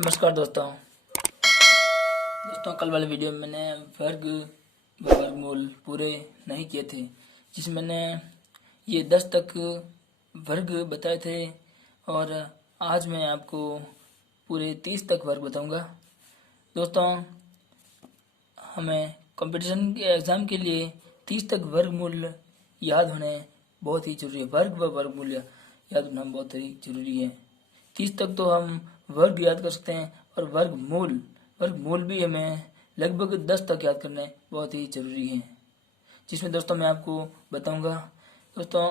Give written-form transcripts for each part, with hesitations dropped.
नमस्कार दोस्तों कल वाले वीडियो में मैंने वर्ग व वर्गमूल पूरे नहीं किए थे, जिसमें मैंने ये 10 तक वर्ग बताए थे और आज मैं आपको पूरे 30 तक वर्ग बताऊंगा। दोस्तों, हमें कंपटीशन के एग्ज़ाम के लिए 30 तक वर्गमूल याद होने बहुत ही जरूरी है। वर्ग व वर्गमूल याद होना बहुत ही जरूरी है। 30 तक तो हम वर्ग याद कर सकते हैं और वर्गमूल भी हमें लगभग 10 तक याद करने बहुत ही जरूरी है, जिसमें दोस्तों मैं आपको बताऊंगा। दोस्तों,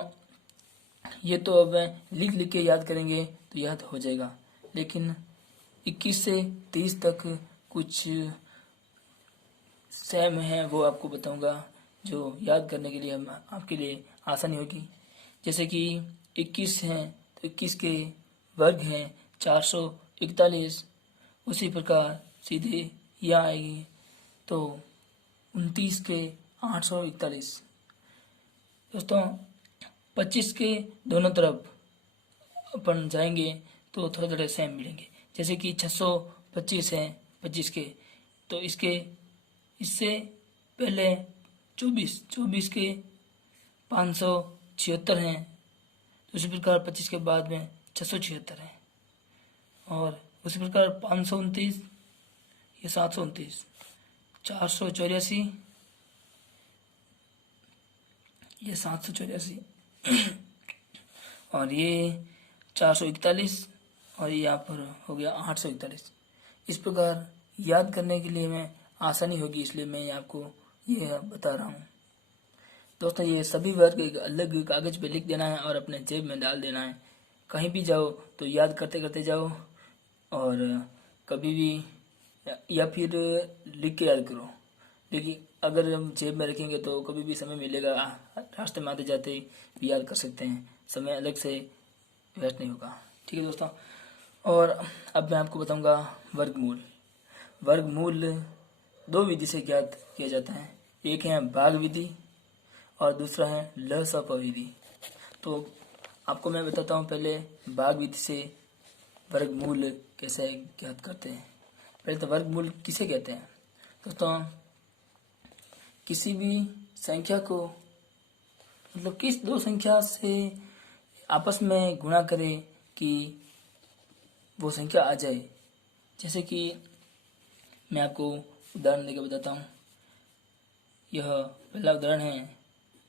ये तो अब लिख लिख के याद करेंगे तो याद हो जाएगा, लेकिन 21 से 30 तक कुछ सेम है, वो आपको बताऊंगा जो याद करने के लिए हम आपके लिए आसानी होगी। जैसे कि 21 हैं तो 21 के वर्ग हैं 441। उसी प्रकार सीधे यह आएगी तो 29 के 841। दोस्तों, 25 के दोनों तरफ अपन जाएंगे तो थोड़े थोड़े सेम मिलेंगे। जैसे कि 625 है 25 के, तो इससे पहले 24 के 576 हैं। तो उसी प्रकार 25 के बाद में 676 है, और उसी प्रकार 529, ये 729, 484, ये 784, और ये 441, और ये यहाँ पर हो गया 841। इस प्रकार याद करने के लिए मैं आसानी होगी, इसलिए मैं आपको ये बता रहा हूँ। दोस्तों, ये सभी वर्ग एक अलग कागज पे लिख देना है और अपने जेब में डाल देना है। कहीं भी जाओ तो याद करते करते जाओ, और कभी भी या फिर लिख के याद करो। लेकिन अगर हम जेब में रखेंगे तो कभी भी समय मिलेगा, रास्ते में आते जाते भी याद कर सकते हैं, समय अलग से वेस्ट नहीं होगा। ठीक है दोस्तों, और अब मैं आपको बताऊंगा वर्गमूल 2 विधि से ज्ञात किया जाता है। एक है भाग विधि और दूसरा है लसापा विधि। तो आपको मैं बताता हूँ पहले भाग विधि से वर्गमूल कैसे ज्ञात करते हैं। पहले तो वर्गमूल किसे कहते हैं दोस्तों? किसी भी संख्या को, मतलब किस दो संख्या से आपस में गुणा करे कि वो संख्या आ जाए। जैसे कि मैं आपको उदाहरण देकर बताता हूँ। यह पहला उदाहरण है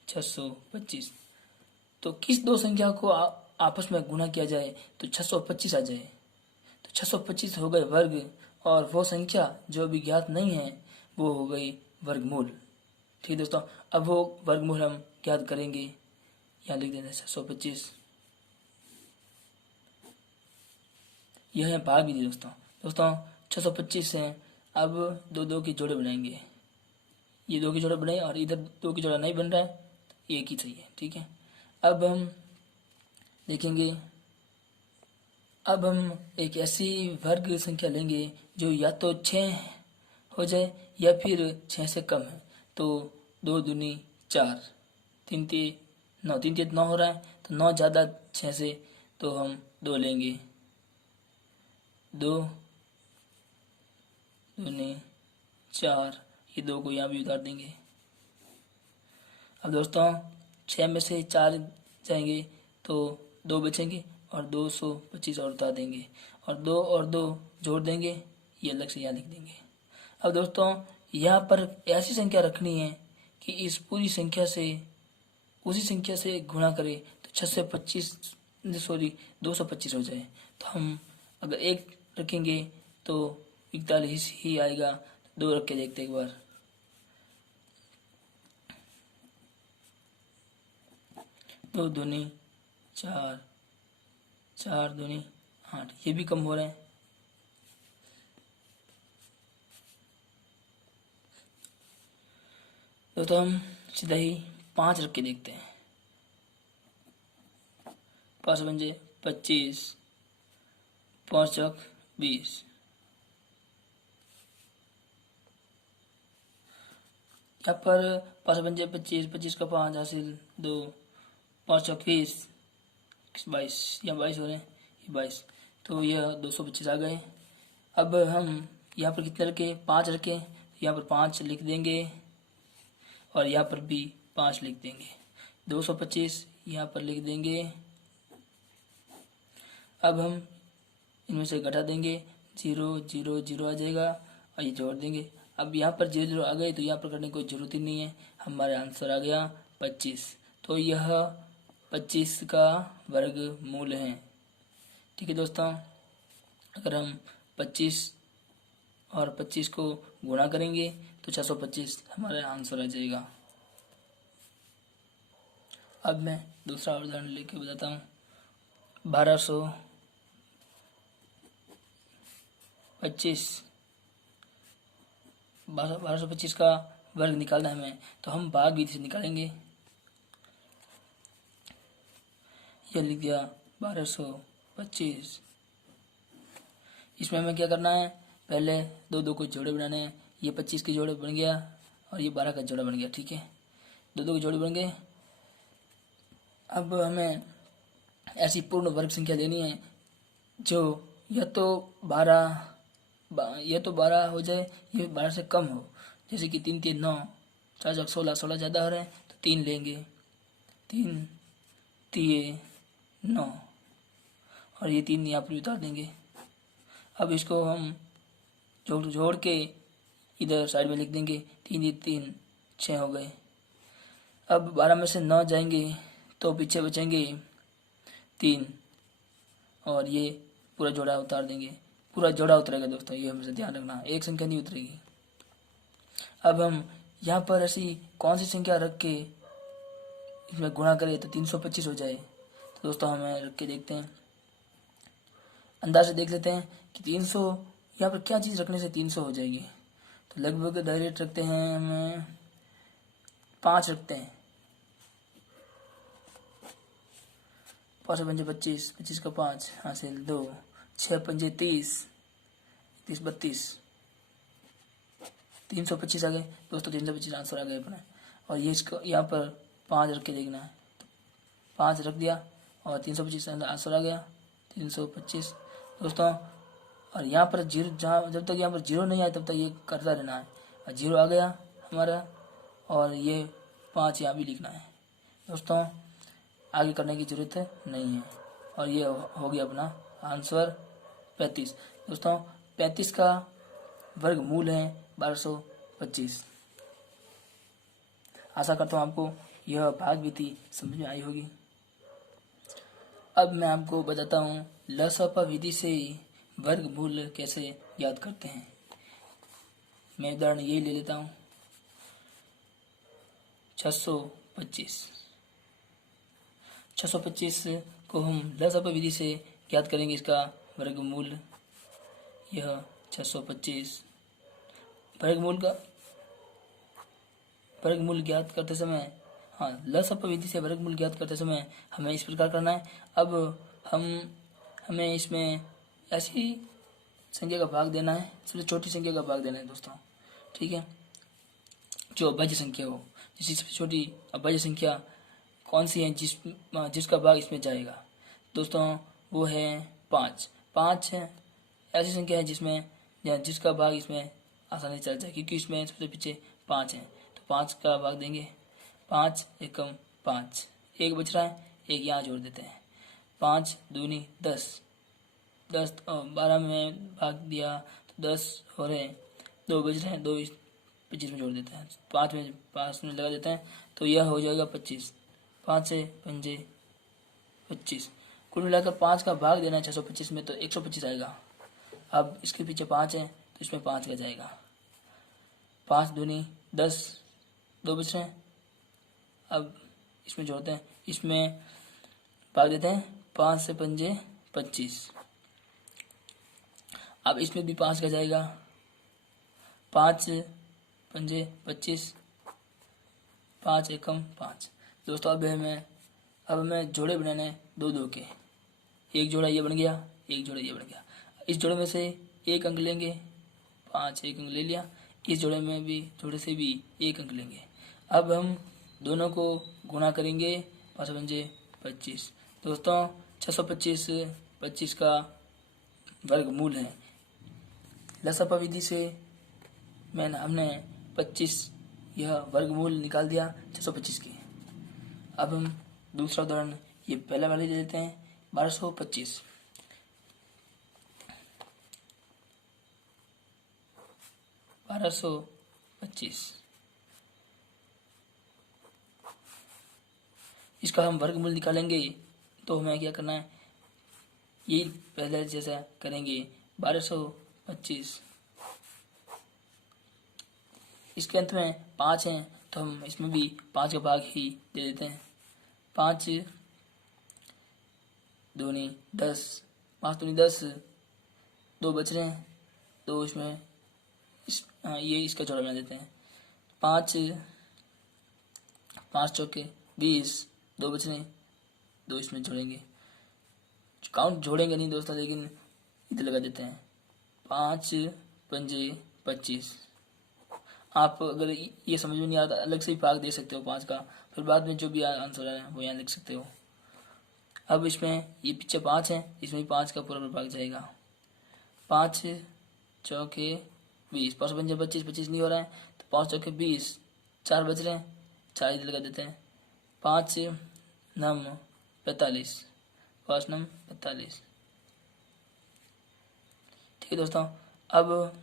625। तो किस दो संख्या को आपस में गुणा किया जाए तो 625 आ जाए, तो 625 हो गए वर्ग, और वो संख्या जो अभी ज्ञात नहीं है वो हो गई वर्गमूल। ठीक दोस्तों, अब वो वर्गमूल हम ज्ञात करेंगे। यहाँ लिख देते हैं 625। यह है भाग विधि। दोस्तों 625 है। अब दो की जोड़े बनाएंगे। ये 2 की जोड़ा बनाए और इधर 2 की जोड़ा नहीं बन रहा है, तो एक ही चाहिए। ठीक है, अब हम देखेंगे। अब हम एक ऐसी वर्ग संख्या लेंगे जो या तो 6 हो जाए या फिर 6 से कम है। तो 2 दूनी 4, 3 3 9, 3 3 9 हो रहा है, तो 9 ज़्यादा 6 से, तो हम 2 लेंगे। 2 दूनी 4, ये 2 को यहाँ भी उतार देंगे। अब दोस्तों 6 में से 4 जाएंगे तो 2 बचेंगे, और 225 और उतार देंगे, और 2 जोड़ देंगे, ये अलग से यहाँ लिख देंगे। अब दोस्तों यहाँ पर ऐसी संख्या रखनी है कि इस पूरी संख्या से उसी संख्या से गुणा करें तो 225 हो जाए। तो हम अगर 1 रखेंगे तो 41 ही आएगा। 2 रख के देखते एक बार। 2 दूनी 4, 4 दूनी 8, ये भी कम हो रहे हैं। तो हम सीधा ही 5 रख के देखते हैं। 5 बन जाए 25, 5 चौक 20। यहाँ पर 5 बन जाए 25, 25 का 5 हासिल 2, 5 चौक 20, 22, या 22 हो रहे हैं, 22। तो यह 225 आ गए। अब हम यहाँ पर कितने रखें, 5 रखें, यहाँ पर 5 लिख देंगे और यहाँ पर भी 5 लिख देंगे। 225 यहाँ पर लिख देंगे। अब हम इनमें से घटा देंगे, 0 0 0 आ जाएगा और ये जोड़ देंगे। अब यहाँ पर 0 0 आ गए तो यहाँ पर करने की कोई ज़रूरत ही नहीं है, हमारा आंसर आ गया 25। तो यह 25 का वर्गमूल है। ठीक है दोस्तों, अगर हम 25 और 25 को गुणा करेंगे तो 625 हमारा आंसर आ जाएगा। अब मैं दूसरा उदाहरण लेके बताता हूँ। 1225 का वर्ग निकालना है हमें, तो हम भाग विधि से निकालेंगे। यह लिख दिया 1225। इसमें हमें क्या करना है, पहले दो दो को जोड़े बनाने हैं। ये 25 के जोड़े बन गया और ये 12 का जोड़ा बन गया। ठीक है, दो दो के जोड़े बन गए। अब हमें ऐसी पूर्ण वर्ग संख्या लेनी है जो या तो 12 हो जाए, ये 12 से कम हो। जैसे कि 3 3 9, 4 4 16, 16 ज़्यादा हो रहे हैं तो 3 लेंगे, 3 3 9 और ये 3 यहाँ पर उतार देंगे। अब इसको हम जोड़ के इधर साइड में लिख देंगे, 3 3 6 हो गए। अब 12 में से 9 जाएंगे तो पीछे बचेंगे 3 और ये पूरा जोड़ा उतार देंगे। पूरा जोड़ा उतरेगा दोस्तों, ये हमेशा ध्यान रखना, एक संख्या नहीं उतरेगी। अब हम यहाँ पर ऐसी कौन सी संख्या रख के इसमें गुणा करें तो 325 हो जाए। तो दोस्तों हमें रख के देखते हैं, अंदाज से देख लेते हैं कि 300 यहाँ पर क्या चीज़ रखने से 300 हो जाएगी। तो लगभग डायरेक्ट रखते हैं, हमें 5 रखते हैं। 5 पंजे 25, 25 का 5 हासिल 2, 6 पंजे 30, 30 32, 325 आ गए दोस्तों। 325 आंसर आ गए अपने। और ये इसको यहाँ पर 5 रख के देखना है, तो 5 रख दिया और 325 आंसर आ गया 325 दोस्तों। और यहाँ पर जीरो, जहाँ जब तक यहाँ पर जीरो नहीं आया तब तक ये करता रहना है। और जीरो आ गया हमारा और ये 5 यहाँ भी लिखना है दोस्तों, आगे करने की ज़रूरत नहीं है। और ये हो गया अपना आंसर 35 दोस्तों। 35 का वर्गमूल है 1225। आशा करता हूँ आपको यह भाग विधि समझ में आई होगी। अब मैं आपको बताता हूँ लसपा विधि से वर्गमूल कैसे याद करते हैं। मैं उदाहरण यही ले लेता हूँ, 625 को हम लसपा विधि से याद करेंगे। इसका वर्गमूल यह 625 वर्गमूल ज्ञात करते समय, हाँ, लसपा विधि से वर्गमूल ज्ञात करते समय हमें इस प्रकार करना है। अब हमें इसमें ऐसी संख्या का भाग देना है, सबसे छोटी संख्या का भाग देना है दोस्तों। ठीक है, जो अभाज्य संख्या हो। जैसे सबसे छोटी अभाज्य संख्या कौन सी है जिसका भाग इसमें जाएगा दोस्तों, वो है 5। 5 है ऐसी संख्या है जिसका भाग इसमें आसानी से चल जाए, क्योंकि इसमें सबसे पीछे 5 है। तो 5 का भाग देंगे, 5 एकम 5, एक बच रहा है, एक यहाँ जोड़ देते हैं। 5 दूनी 10, 12 में भाग दिया तो 10 हो रहे हैं, 2 बच रहे हैं, 2 25 में जोड़ देते हैं, 5 में लगा देते हैं तो यह हो जाएगा 25। 5 से पंजे 25, कुल मिलाकर 5 का भाग देना है 625 में तो 125 आएगा। अब इसके पीछे 5 है तो इसमें 5 का जाएगा। 5 दूनी 10, 2 बच रहे हैं, अब इसमें जोड़ते हैं, इसमें भाग देते हैं, 5 से पंजे 25। अब इसमें भी 5 का जाएगा, 5 पंजे 25, 5 एकम 5 दोस्तों। अब हमें जोड़े बनाने हैं 2 2 के। एक जोड़ा ये बन गया, एक जोड़ा ये बन गया। इस जोड़े में से एक अंक लेंगे, 5 एक अंक ले लिया। इस जोड़े से भी एक अंक लेंगे। अब हम दोनों को गुणा करेंगे, 5 पंजे 25 दोस्तों। 625 25 का वर्गमूल है लसपा विधि से हमने 25 यह वर्गमूल निकाल दिया 625 की। अब हम दूसरा उदाहरण ये पहला वाले ले लेते हैं 1225। इसका हम वर्गमूल निकालेंगे तो हमें क्या करना है, ये पहले जैसा करेंगे 1225। इसके अंत में 5 हैं तो हम इसमें भी 5 का भाग ही दे देते हैं। 5 दूनी 10, 5 दूनी 10, 2 बच रहे हैं, 2 इसमें ये इसका जोड़ा बना देते हैं। 5 चौके 20, 2 बच रहे हैं, 2 इसमें जोड़ेंगे। काउंट जोड़ेंगे नहीं दोस्तों, लेकिन इधर लगा देते हैं। 5 पंजे 25। आप अगर ये समझ में नहीं आता अलग से ही भाग दे सकते हो 5 का, फिर बाद में जो भी आंसर है वो यहाँ लिख सकते हो। अब इसमें ये पीछे 5 है, इसमें 5 का पूरा भाग जाएगा। 5 चौके 20, 5 पंजे 25, 25 नहीं हो रहा है तो 5 चौके 20, 4 बच रहे हैं, 4 इधर लगा देते हैं। 5 नम 45, 5 नम 45। ठीक है दोस्तों, अब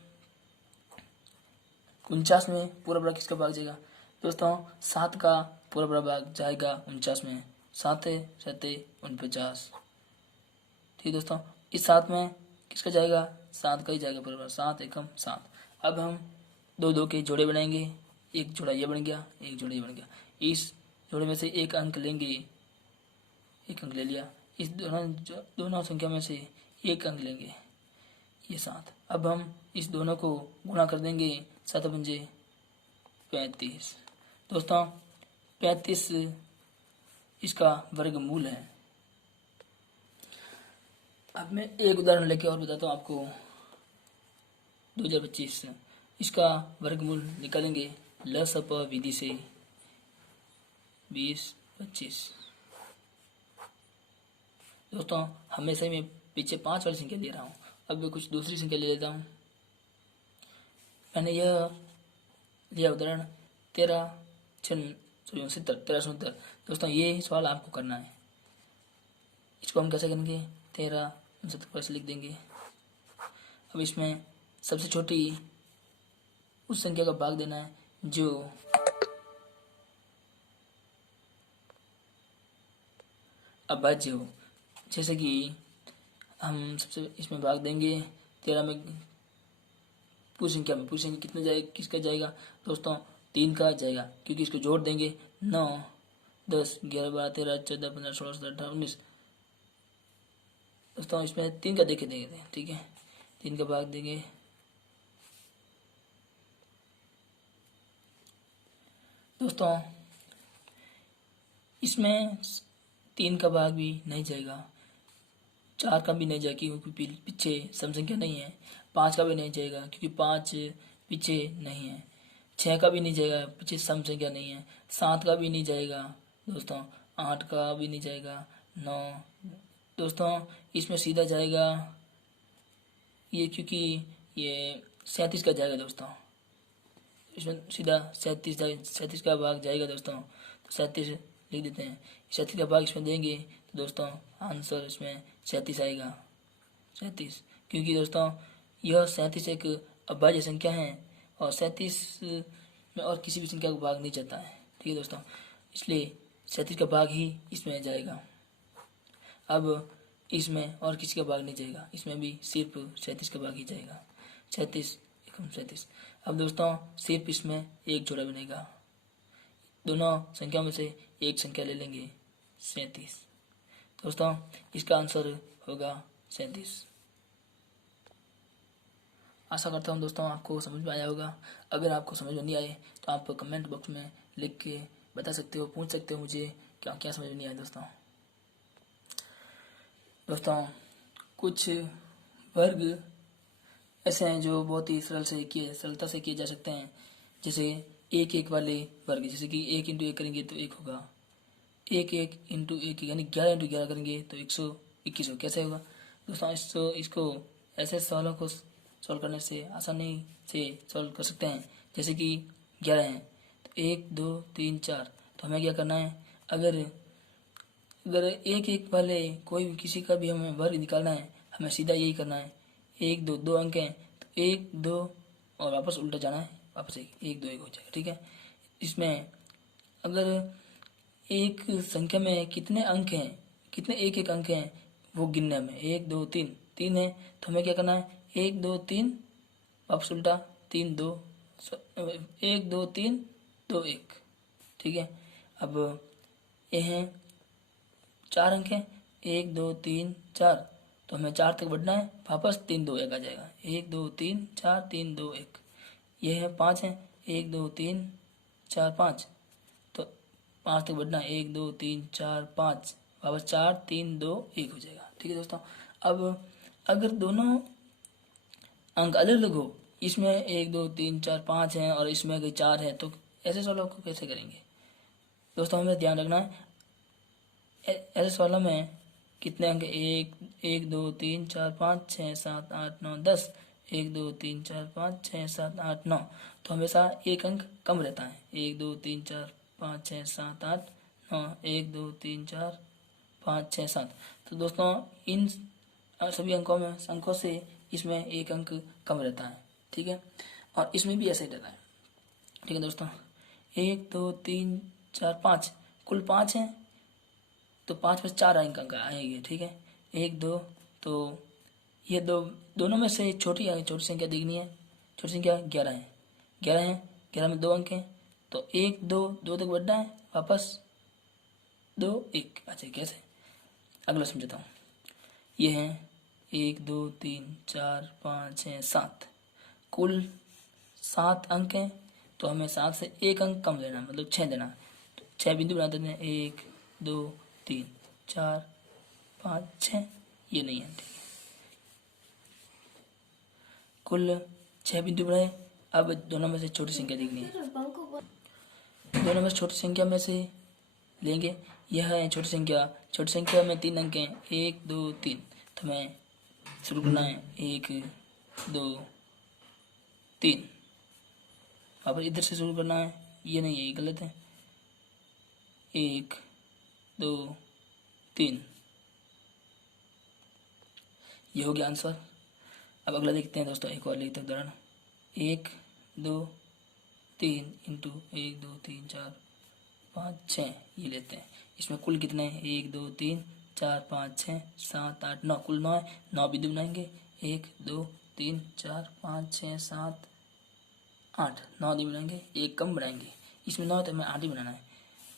49 में पूरा भाग किसका भाग जाएगा दोस्तों? 7 का पूरा भाग जाएगा 49 में। 7 7 49। ठीक है दोस्तों, इस 7 में किसका जाएगा? 7 का ही जाएगा पूरा भाग। 7 एकम 7। अब हम 2 के जोड़े बनाएंगे। एक जोड़ा ये बन गया, एक जोड़ा ये बन गया। इस जोड़े में से एक अंक लेंगे, एक अंक ले लिया। इस दोनों संख्या में से एक अंक लेंगे, ये 7। अब हम इस दोनों को गुणा कर देंगे। 7 पंजे 35। दोस्तों 35 इसका वर्गमूल है। अब मैं एक उदाहरण लेके और बताता हूँ आपको। 2025 इसका वर्गमूल निकालेंगे लसप विधि से। 20 25। दोस्तों हमेशा ही मैं पीछे 5 वाली संख्या ले रहा हूँ, अब मैं कुछ दूसरी संख्या ले लेता हूँ। मैंने यह लिया उदाहरण 1369। दोस्तों ये सवाल आपको करना है। इसको हम कैसे करेंगे? 1369 पर से लिख देंगे। अब इसमें सबसे छोटी उस संख्या का भाग देना है जो अभाज्य हो। जैसे कि हम सबसे इसमें भाग देंगे 13 में पूरी संख्या कितना जाएगा, किसका जाएगा दोस्तों? 3 का जाएगा, क्योंकि इसको जोड़ देंगे। 9 10 11 12 13 14 15 16 17 18 19। दोस्तों इसमें 3 का देखे देंगे, ठीक है, 3 का भाग देंगे। दोस्तों इसमें 3 का भाग भी नहीं जाएगा, 4 का भी नहीं जाएगा क्योंकि पीछे सम संख्या नहीं है। 5 का भी नहीं जाएगा क्योंकि 5 पीछे नहीं है। 6 का भी नहीं जाएगा, पीछे सम संख्या नहीं है। 7 का भी नहीं जाएगा दोस्तों। 8 का भी नहीं जाएगा। 9 दोस्तों इसमें सीधा जाएगा ये, क्योंकि ये 37 का जाएगा दोस्तों। इसमें सीधा 37 का भाग जाएगा दोस्तों, तो 37 लिख देते हैं। 37 का भाग इसमें देंगे तो दोस्तों आंसर इसमें 37 आएगा। 37 क्योंकि दोस्तों यह 37 एक अभाज्य संख्या है और 37 में और किसी भी संख्या का भाग नहीं जाता है। ठीक है दोस्तों, इसलिए 37 का भाग ही इसमें जाएगा। अब इसमें और किसी का भाग नहीं जाएगा, इसमें भी सिर्फ 37 का भाग ही जाएगा। 37 एकम 37। अब दोस्तों सिर्फ इसमें एक जोड़ा बनेगा, दोनों संख्या में से एक संख्या ले लेंगे 37। दोस्तों इसका आंसर होगा 37। आशा करता हूँ दोस्तों आपको समझ में आया होगा। अगर आपको समझ में नहीं आए तो आप कमेंट बॉक्स में लिख के बता सकते हो, पूछ सकते हो मुझे क्या क्या समझ में नहीं आया दोस्तों कुछ वर्ग ऐसे हैं जो बहुत ही सरलता से किए जा सकते हैं। जैसे 1 1 वाले वर्ग, जैसे कि 1 इंटू 1 करेंगे तो 1 होगा। 1 1 इंटू 1 यानी 11 इंटू 11 करेंगे तो 121 हो। कैसे होगा दोस्तों? इसको ऐसे सवालों को सॉल्व करने से आसानी से सॉल्व कर सकते हैं। जैसे कि 11 है तो 1 2 3 4, तो हमें क्या करना है, अगर एक एक वाले कोई भी किसी का भी हमें वर्ग निकालना है, हमें सीधा यही करना है। 1 2 दो अंक हैं तो 1 2 और वापस उल्टा जाना है, वापस 1 2 1 हो जाएगा। ठीक है, इसमें अगर एक संख्या में कितने अंक हैं, कितने एक एक अंक हैं वो गिनने में, 1 2 3 3 है तो हमें क्या करना है, 1 2 3 वापस उल्टा 3 2 1 2 3 2 1। ठीक है, अब ये हैं 4 अंक हैं, 1 2 3 4, तो हमें 4 तक बढ़ना है, वापस 3 2 1 आ जाएगा, 1 2 3 4 3 2 1। ये है 5 है, 1 2 3 4 5, तो 5 तक बढ़ना है, 1 2 3 4 5, वापस 4 3 2 1 हो जाएगा। ठीक है दोस्तों, अब अगर दोनों अंक अलग अलग हो, इसमें 1 2 3 4 5 हैं और इसमें अगर 4 है, तो ऐसे सवालों को कैसे करेंगे दोस्तों, हमें ध्यान रखना है। ऐसे सवालों में कितने अंक, 1 2 3 4 5 6 7 8 9 10, 1 2 3 4 5 6 7 8 9, तो हमेशा एक अंक कम रहता है, 1 2 3 4 5 6 7 8 9, 1 2 3 4 5 6 7। तो दोस्तों इन सभी अंकों से इसमें एक अंक कम रहता है। ठीक है, और इसमें भी ऐसा ही रहता है। ठीक है दोस्तों, 1 2 3 4 5, कुल 5 हैं तो 5 पर 4 अंक आएंगे। ठीक है, 1 2, तो ये दोनों में से छोटी संख्या देखनी है। छोटी संख्या 11 है, 11 में 2 अंक हैं, तो 1 2 2 तक बढ़ना है, वापस 2 1। अच्छा कैसे, अगला समझाता हूँ। ये हैं 1 2 3 4 5 6 7, कुल 7 अंक हैं, तो हमें 7 से एक अंक कम लेना, मतलब 6 देना। तो 6 बिंदु बना देते हैं, 1 2 3 4 5 6, ये नहीं है। ठीक है, कुल 6 बिंदु बनाए। अब दोनों में से छोटी संख्या देखनी है, दोनों में से छोटी संख्या में से लेंगे। यह है छोटी संख्या में 3 अंक हैं, 1 2 3, तो हमें शुरू करना है 1 2 3, वापस इधर से शुरू करना है, ये नहीं है, ये गलत है, 1 2 3, ये हो गया आंसर। अब अगला देखते हैं दोस्तों, एक और लिखते हैं उदाहरण, 1 2 3 इंटू 1 2 3 4 5 6, ये लेते हैं। इसमें कुल कितने हैं, 1 2 3 4 5 6 7 8 9, कुल 9 है। 9 बिंदु बनाएंगे, 1 2 3 4 5 6 7 8, 9 बिंदु बनाएंगे, एक कम बनाएंगे। इसमें 9 है तो हमें 8 ही बनाना है।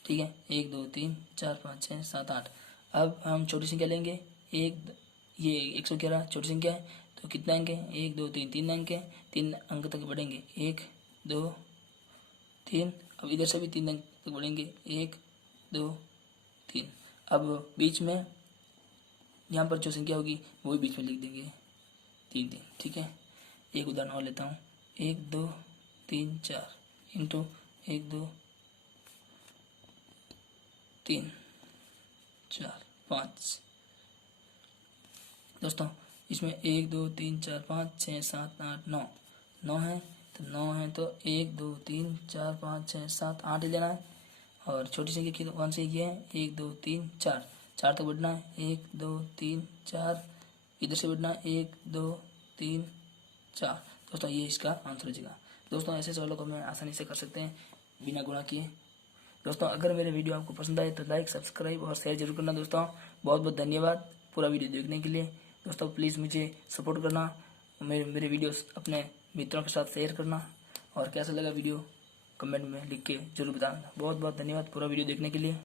ठीक है, 1 2 3 4 5 6 7 8। अब हम छोटी संख्या लेंगे, ये 111 छोटी संख्या है, तो कितने अंक हैं, 1 2 3 3 अंक हैं, 3 अंक तक बढ़ेंगे, 1 2 3। अब इधर से भी 3 अंक तक बढ़ेंगे, 1 2 3। अब बीच में यहाँ पर जो संख्या होगी वो भी बीच में लिख देंगे, 3 3। ठीक है, एक उदाहरण और लेता हूँ, 1 2 3 4 इंटू 1 2 3 4 5। दोस्तों इसमें 1 2 3 4 5 6 7 8 9, 9 है तो 1 2 3 4 5 6 7 8 लेना है। और छोटी संख्या की कौन सी ये है, 1 2 3 4, 4 तक बढ़ना है, 1 2 3 4, इधर से बढ़ना है, 1 2 3 4। दोस्तों ये इसका आंसर हो जाएगा। दोस्तों ऐसे सवालों को हम आसानी से कर सकते हैं बिना गुणा किए। दोस्तों अगर मेरे वीडियो आपको पसंद आए तो लाइक सब्सक्राइब और शेयर जरूर करना। दोस्तों बहुत बहुत धन्यवाद पूरा वीडियो देखने के लिए। दोस्तों प्लीज़ मुझे सपोर्ट करना, मेरे वीडियोस अपने मित्रों के साथ शेयर करना, और कैसा लगा वीडियो कमेंट में लिख के जरूर बताना। बहुत बहुत धन्यवाद पूरा वीडियो देखने के लिए।